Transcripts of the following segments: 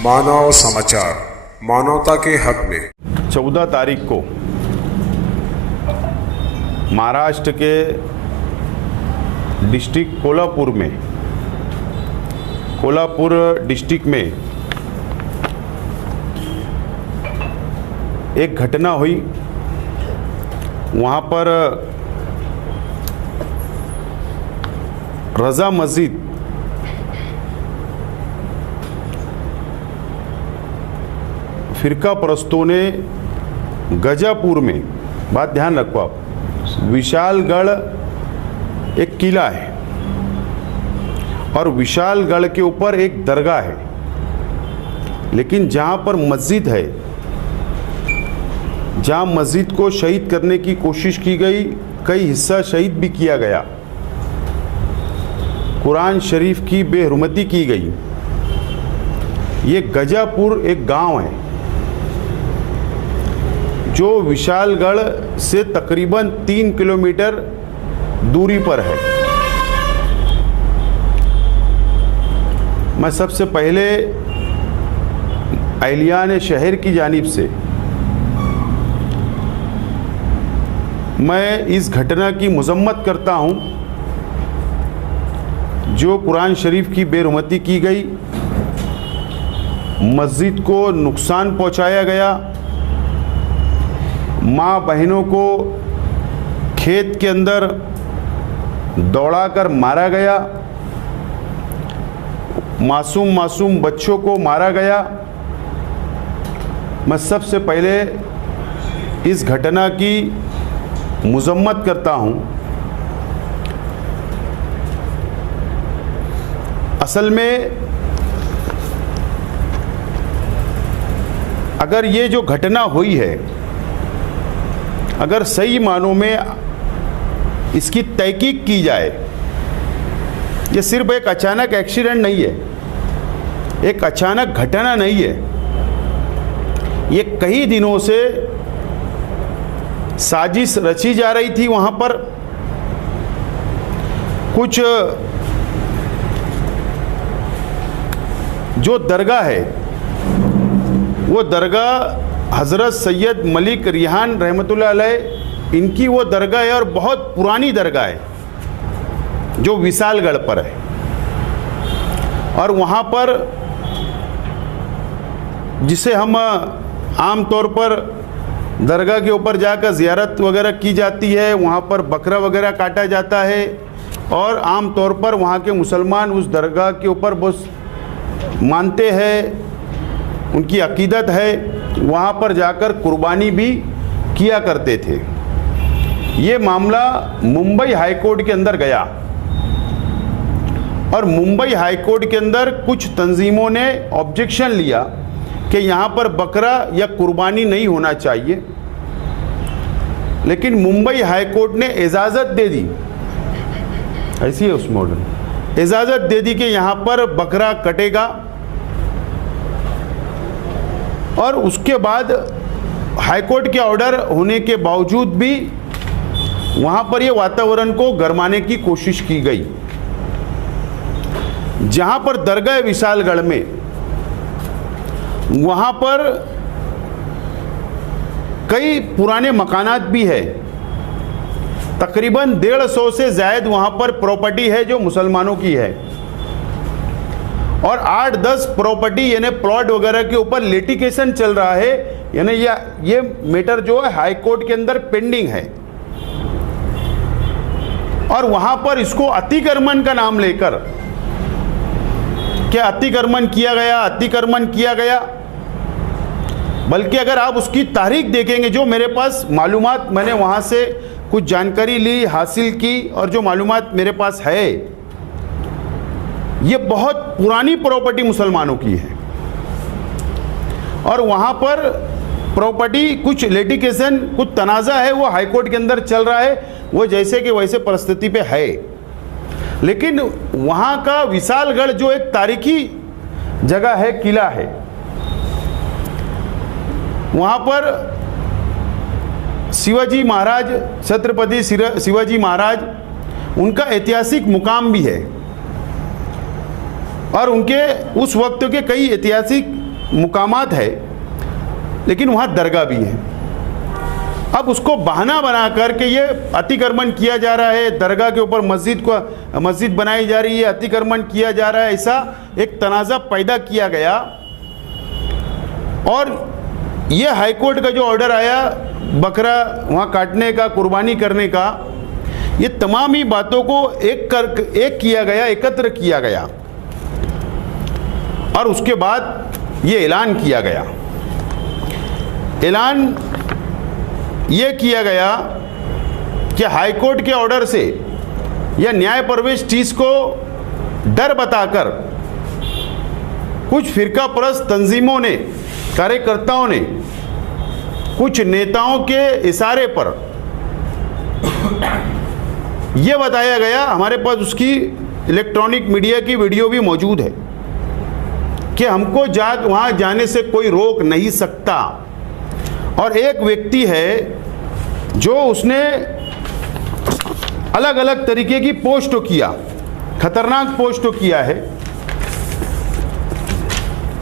मानव समाचार, मानवता के हक में 14 तारीख को महाराष्ट्र के डिस्ट्रिक्ट कोल्हापुर डिस्ट्रिक्ट में एक घटना हुई। वहाँ पर रज़ा मस्जिद फिरका परस्तों ने गजापुर में, बात ध्यान रखो आप, विशालगढ़ एक किला है और विशालगढ़ के ऊपर एक दरगाह है, लेकिन जहाँ पर मस्जिद है, जहाँ मस्जिद को शहीद करने की कोशिश की गई, कई हिस्सा शहीद भी किया गया, कुरान शरीफ की बेहुरमती की गई। ये गजापुर एक गांव है जो विशालगढ़ से तकरीबन 3 किलोमीटर दूरी पर है। मैं सबसे पहले अहलियान शहर की जानिब से मैं इस घटना की मजम्मत करता हूं जो कुरान शरीफ की बेहुरमती की गई, मस्जिद को नुकसान पहुंचाया गया, माँ बहनों को खेत के अंदर दौड़ाकर मारा गया, मासूम बच्चों को मारा गया। मैं सबसे पहले इस घटना की मजम्मत करता हूँ। असल में अगर ये जो घटना हुई है, अगर सही मानों में इसकी तहकीक की जाए, ये सिर्फ एक अचानक एक्सीडेंट नहीं है, एक अचानक घटना नहीं है, ये कई दिनों से साजिश रची जा रही थी। वहाँ पर कुछ जो दरगाह है, वो दरगाह हज़रत सैयद मलिक रिहान रहमतुल्लाह अलैह, इनकी वो दरगाह है और बहुत पुरानी दरगाह है जो विशालगढ़ पर है। और वहाँ पर जिसे हम आम तौर पर दरगाह के ऊपर जाकर ज़ियारत वगैरह की जाती है, वहाँ पर बकरा वगैरह काटा जाता है और आम तौर पर वहाँ के मुसलमान उस दरगाह के ऊपर बहुत मानते हैं, उनकी अकीदत है, वहाँ पर जाकर कुर्बानी भी किया करते थे। ये मामला मुंबई हाई कोर्ट के अंदर गया और मुंबई हाई कोर्ट के अंदर कुछ तंजीमों ने ऑब्जेक्शन लिया कि यहाँ पर बकरा या कुर्बानी नहीं होना चाहिए, लेकिन मुंबई हाई कोर्ट ने इजाज़त दे दी, ऐसी है उस मॉडल, इजाज़त दे दी कि यहाँ पर बकरा कटेगा। और उसके बाद हाईकोर्ट के ऑर्डर होने के बावजूद भी वहाँ पर ये वातावरण को गरमाने की कोशिश की गई। जहाँ पर दरगाह विशालगढ़ में, वहाँ पर कई पुराने मकानात भी है, तकरीबन 150 से ज़ायद वहाँ पर प्रॉपर्टी है जो मुसलमानों की है और 8-10 प्रॉपर्टी यानी प्लॉट वगैरह के ऊपर लिटिगेशन चल रहा है, यानी ये मैटर जो है हाई कोर्ट के अंदर पेंडिंग है। और वहां पर इसको अतिक्रमण का नाम लेकर, क्या अतिक्रमण किया गया, बल्कि अगर आप उसकी तारीख देखेंगे, जो मेरे पास मालूमात, मैंने वहां से कुछ जानकारी ली, हासिल की, और जो मालूमात मेरे पास है, ये बहुत पुरानी प्रॉपर्टी मुसलमानों की है और वहाँ पर प्रॉपर्टी कुछ लिटिगेशन, कुछ तनाज़ा है, वो हाई कोर्ट के अंदर चल रहा है, वो जैसे कि वैसे परिस्थिति पे है। लेकिन वहाँ का विशालगढ़ जो एक तारीखी जगह है, किला है, वहाँ पर शिवाजी महाराज, छत्रपति शिवाजी महाराज, उनका ऐतिहासिक मुकाम भी है और उनके उस वक्त के कई ऐतिहासिक मुकामात है, लेकिन वहाँ दरगाह भी है। अब उसको बहाना बना कर के ये अतिक्रमण किया जा रहा है, दरगाह के ऊपर मस्जिद बनाई जा रही है, अतिक्रमण किया जा रहा है, ऐसा एक तनाज़ा पैदा किया गया। और ये हाईकोर्ट का जो ऑर्डर आया बकरा वहाँ काटने का, कुर्बानी करने का, ये तमाम ही बातों को एक किया गया, एकत्र किया गया और उसके बाद ये ऐलान किया गया। ऐलान ये किया गया कि हाईकोर्ट के ऑर्डर से या न्याय प्रवेश चीज़ को डर बताकर कुछ फिरका परस्त तंजीमों ने, कार्यकर्ताओं ने, कुछ नेताओं के इशारे पर यह बताया गया, हमारे पास उसकी इलेक्ट्रॉनिक मीडिया की वीडियो भी मौजूद है, कि हमको वहाँ जाने से कोई रोक नहीं सकता। और एक व्यक्ति है जो उसने अलग अलग तरीके की पोस्ट किया, खतरनाक पोस्ट किया है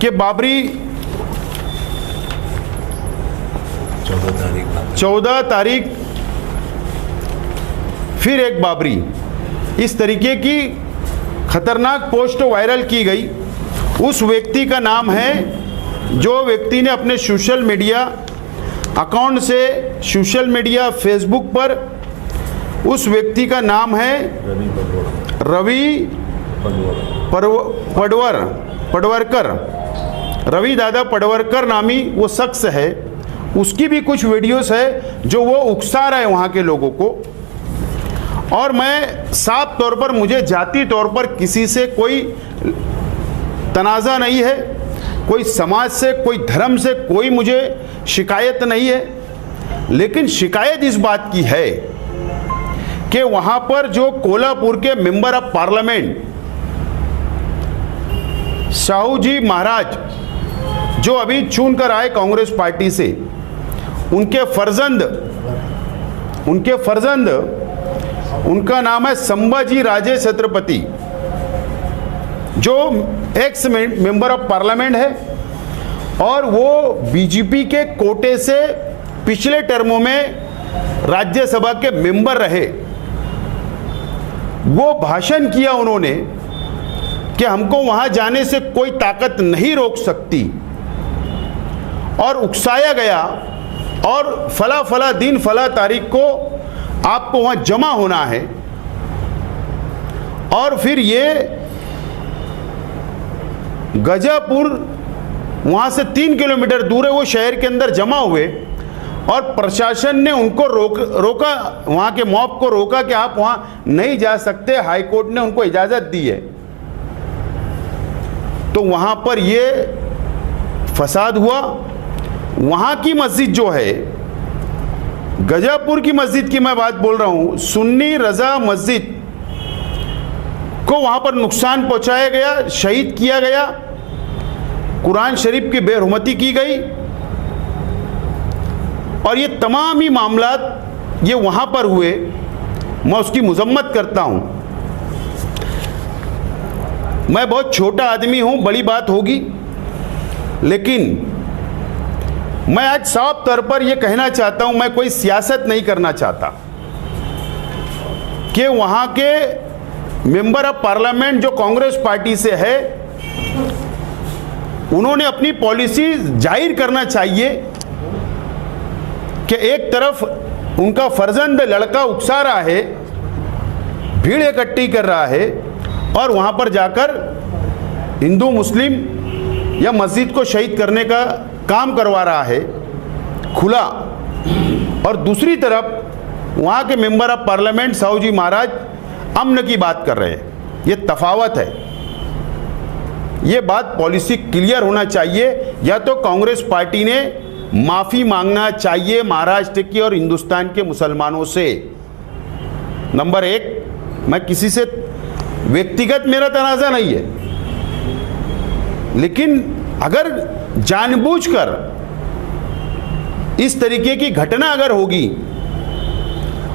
कि बाबरी 14 तारीख फिर एक बाबरी, इस तरीके की खतरनाक पोस्ट वायरल की गई। उस व्यक्ति का नाम है, जो व्यक्ति ने अपने सोशल मीडिया अकाउंट से, सोशल मीडिया फेसबुक पर, उस व्यक्ति का नाम है रवि पडवरकर, रवि दादा पडवरकर नामी वो शख्स है। उसकी भी कुछ वीडियोस है जो वो उकसा रहा है वहाँ के लोगों को। और मैं साफ तौर पर, मुझे जाती तौर पर किसी से कोई तनाज़ा नहीं है, कोई समाज से, कोई धर्म से कोई मुझे शिकायत नहीं है, लेकिन शिकायत इस बात की है कि वहाँ पर जो कोल्हापुर के मेंबर ऑफ पार्लियामेंट साहू जी महाराज, जो अभी चुन कर आए कांग्रेस पार्टी से, उनके फर्जंद उनका नाम है संभाजी राजे छत्रपति, जो एक्स मेंबर ऑफ पार्लियामेंट है और वो बीजेपी के कोटे से पिछले टर्मों में राज्यसभा के मेंबर रहे। वो भाषण किया उन्होंने कि हमको वहां जाने से कोई ताकत नहीं रोक सकती, और उकसाया गया और फला फला दिन, फला तारीख को आपको वहां जमा होना है। और फिर ये गजापुर वहां से 3 किलोमीटर दूर है, वो शहर के अंदर जमा हुए और प्रशासन ने उनको रोका, वहां के मॉब को रोका कि आप वहां नहीं जा सकते, हाईकोर्ट ने उनको इजाजत दी है। तो वहां पर ये फसाद हुआ। वहां की मस्जिद जो है, गजापुर की मस्जिद की मैं बात बोल रहा हूं, सुन्नी रजा मस्जिद को वहां पर नुकसान पहुंचाया गया, शहीद किया गया, कुरान शरीफ की बेहुरमती की गई, और ये तमाम ही मामलात ये वहां पर हुए। मैं उसकी मजम्मत करता हूं। मैं बहुत छोटा आदमी हूं, बड़ी बात होगी, लेकिन मैं आज साफ तौर पर यह कहना चाहता हूं, मैं कोई सियासत नहीं करना चाहता कि वहां के मेंबर ऑफ पार्लियामेंट जो कांग्रेस पार्टी से है, उन्होंने अपनी पॉलिसी जाहिर करना चाहिए कि एक तरफ उनका फर्जंद लड़का उकसा रहा है, भीड़ इकट्ठी कर रहा है, और वहां पर जाकर हिंदू मुस्लिम या मस्जिद को शहीद करने का काम करवा रहा है खुला, और दूसरी तरफ वहां के मेंबर ऑफ पार्लियामेंट साहू जी महाराज अमन की बात कर रहे हैं। ये तफावत है। ये बात पॉलिसी क्लियर होना चाहिए। या तो कांग्रेस पार्टी ने माफी मांगना चाहिए महाराष्ट्र की और हिंदुस्तान के मुसलमानों से। नंबर 1, मैं किसी से व्यक्तिगत मेरा तनाज़ा नहीं है, लेकिन अगर जानबूझकर इस तरीके की घटना अगर होगी,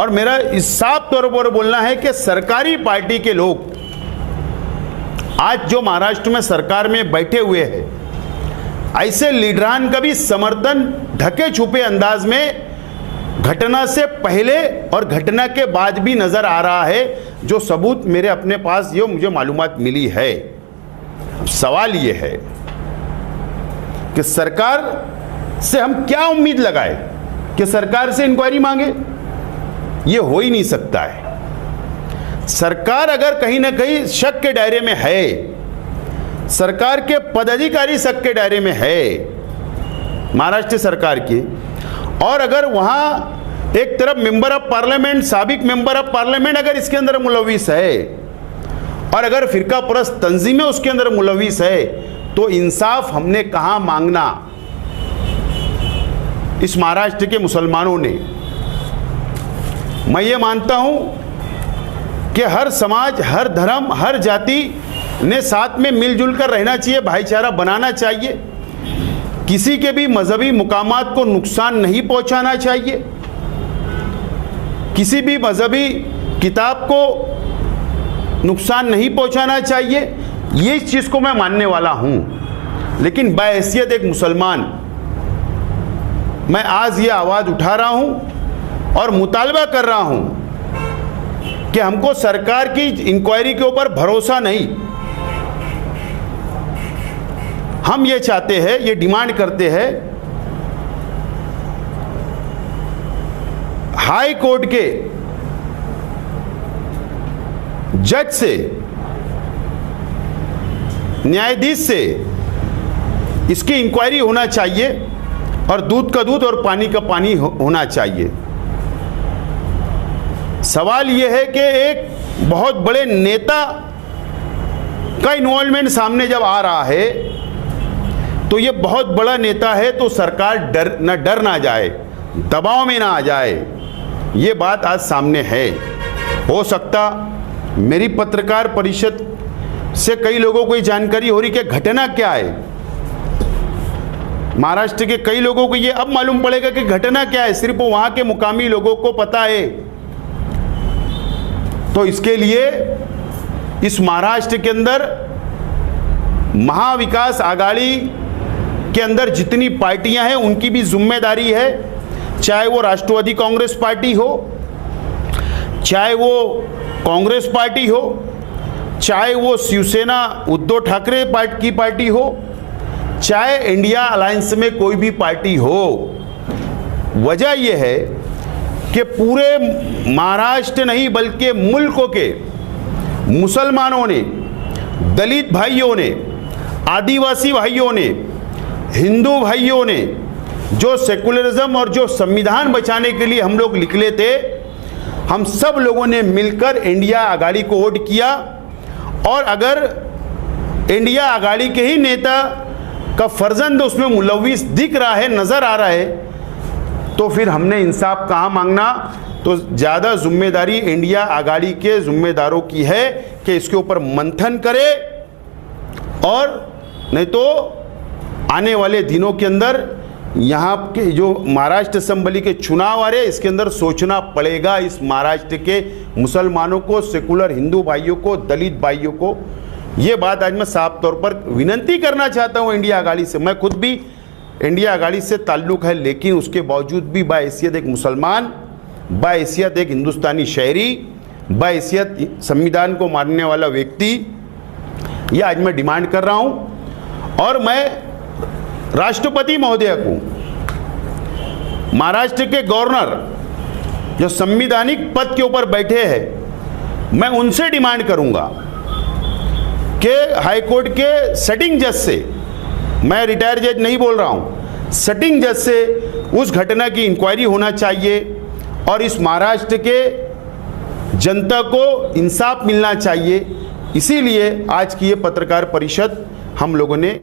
और मेरा इस साफ तौर पर बोलना है कि सरकारी पार्टी के लोग आज जो महाराष्ट्र में सरकार में बैठे हुए हैं, ऐसे लीडरान का भी समर्थन ढके छुपे अंदाज में घटना से पहले और घटना के बाद भी नजर आ रहा है, जो सबूत मेरे अपने पास ये मुझे मालूमात मिली है। अब सवाल ये है कि सरकार से हम क्या उम्मीद लगाए कि सरकार से इंक्वायरी मांगे? ये हो ही नहीं सकता है। सरकार अगर कहीं ना कहीं शक के दायरे में है, सरकार के पदाधिकारी शक के दायरे में है महाराष्ट्र सरकार की, और अगर वहां एक तरफ मेंबर ऑफ पार्लियामेंट, साबिक मेंबर ऑफ पार्लियामेंट अगर इसके अंदर मुलविस है, और अगर फिरका परस्त तंजीमें उसके अंदर मुलविस है, तो इंसाफ हमने कहां मांगना? इस महाराष्ट्र के मुसलमानों ने। मैं ये मानता हूं कि हर समाज, हर धर्म, हर जाति ने साथ में मिलजुल कर रहना चाहिए, भाईचारा बनाना चाहिए, किसी के भी मजहबी मुकामात को नुकसान नहीं पहुंचाना चाहिए, किसी भी मजहबी किताब को नुकसान नहीं पहुंचाना चाहिए। ये इस चीज़ को मैं मानने वाला हूं, लेकिन बहैसियत एक मुसलमान मैं आज ये आवाज़ उठा रहा हूं और मुतालबा कर रहा हूं कि हमको सरकार की इंक्वायरी के ऊपर भरोसा नहीं। हम ये चाहते हैं, ये डिमांड करते हैं, हाई कोर्ट के जज से, न्यायाधीश से इसकी इंक्वायरी होना चाहिए, और दूध का दूध और पानी का पानी होना चाहिए। सवाल यह है कि एक बहुत बड़े नेता का इन्वॉल्वमेंट सामने जब आ रहा है, तो ये बहुत बड़ा नेता है, तो सरकार डर ना जाए, दबाव में ना आ जाए। ये बात आज सामने है। हो सकता मेरी पत्रकार परिषद से कई लोगों को ये जानकारी हो रही कि घटना क्या है। महाराष्ट्र के कई लोगों को ये अब मालूम पड़ेगा कि घटना क्या है, सिर्फ वहां के मुकामी लोगों को पता है। तो इसके लिए इस महाराष्ट्र के अंदर महाविकास आघाड़ी के अंदर जितनी पार्टियां हैं उनकी भी जिम्मेदारी है, चाहे वो राष्ट्रवादी कांग्रेस पार्टी हो, चाहे वो कांग्रेस पार्टी हो, चाहे वो शिवसेना उद्धव ठाकरे की पार्टी हो, चाहे इंडिया अलायंस में कोई भी पार्टी हो। वजह यह है कि पूरे महाराष्ट्र नहीं बल्कि मुल्कों के मुसलमानों ने, दलित भाइयों ने, आदिवासी भाइयों ने, हिंदू भाइयों ने, जो सेकुलरिज्म और जो संविधान बचाने के लिए हम लोग निकले थे, हम सब लोगों ने मिलकर इंडिया आघाड़ी को वोट किया। और अगर इंडिया आघाड़ी के ही नेता का फर्जंद उसमें मुलविस दिख रहा है, नजर आ रहा है, तो फिर हमने इंसाफ कहाँ मांगना? तो ज़्यादा जिम्मेदारी इंडिया आघाड़ी के जिम्मेदारों की है कि इसके ऊपर मंथन करे, और नहीं तो आने वाले दिनों के अंदर यहाँ के जो महाराष्ट्र असेंबली के चुनाव आ रहे हैं, इसके अंदर सोचना पड़ेगा इस महाराष्ट्र के मुसलमानों को, सेकुलर हिंदू भाइयों को, दलित भाइयों को। ये बात आज मैं साफ तौर पर विनती करना चाहता हूँ इंडिया आघाड़ी से। मैं खुद भी इंडिया आघाड़ी से ताल्लुक़ है, लेकिन उसके बावजूद भी बाहैसियत एक मुसलमान, बाहैसियत एक हिंदुस्तानी शहरी, बाहैसियत संविधान को मानने वाला व्यक्ति, ये आज मैं डिमांड कर रहा हूँ। और मैं राष्ट्रपति महोदय को, महाराष्ट्र के गवर्नर जो संवैधानिक पद के ऊपर बैठे हैं, मैं उनसे डिमांड करूंगा कि हाईकोर्ट के सेटिंग जज से, मैं रिटायर जज नहीं बोल रहा हूं, सेटिंग जज से उस घटना की इंक्वायरी होना चाहिए, और इस महाराष्ट्र के जनता को इंसाफ मिलना चाहिए। इसीलिए आज की ये पत्रकार परिषद हम लोगों ने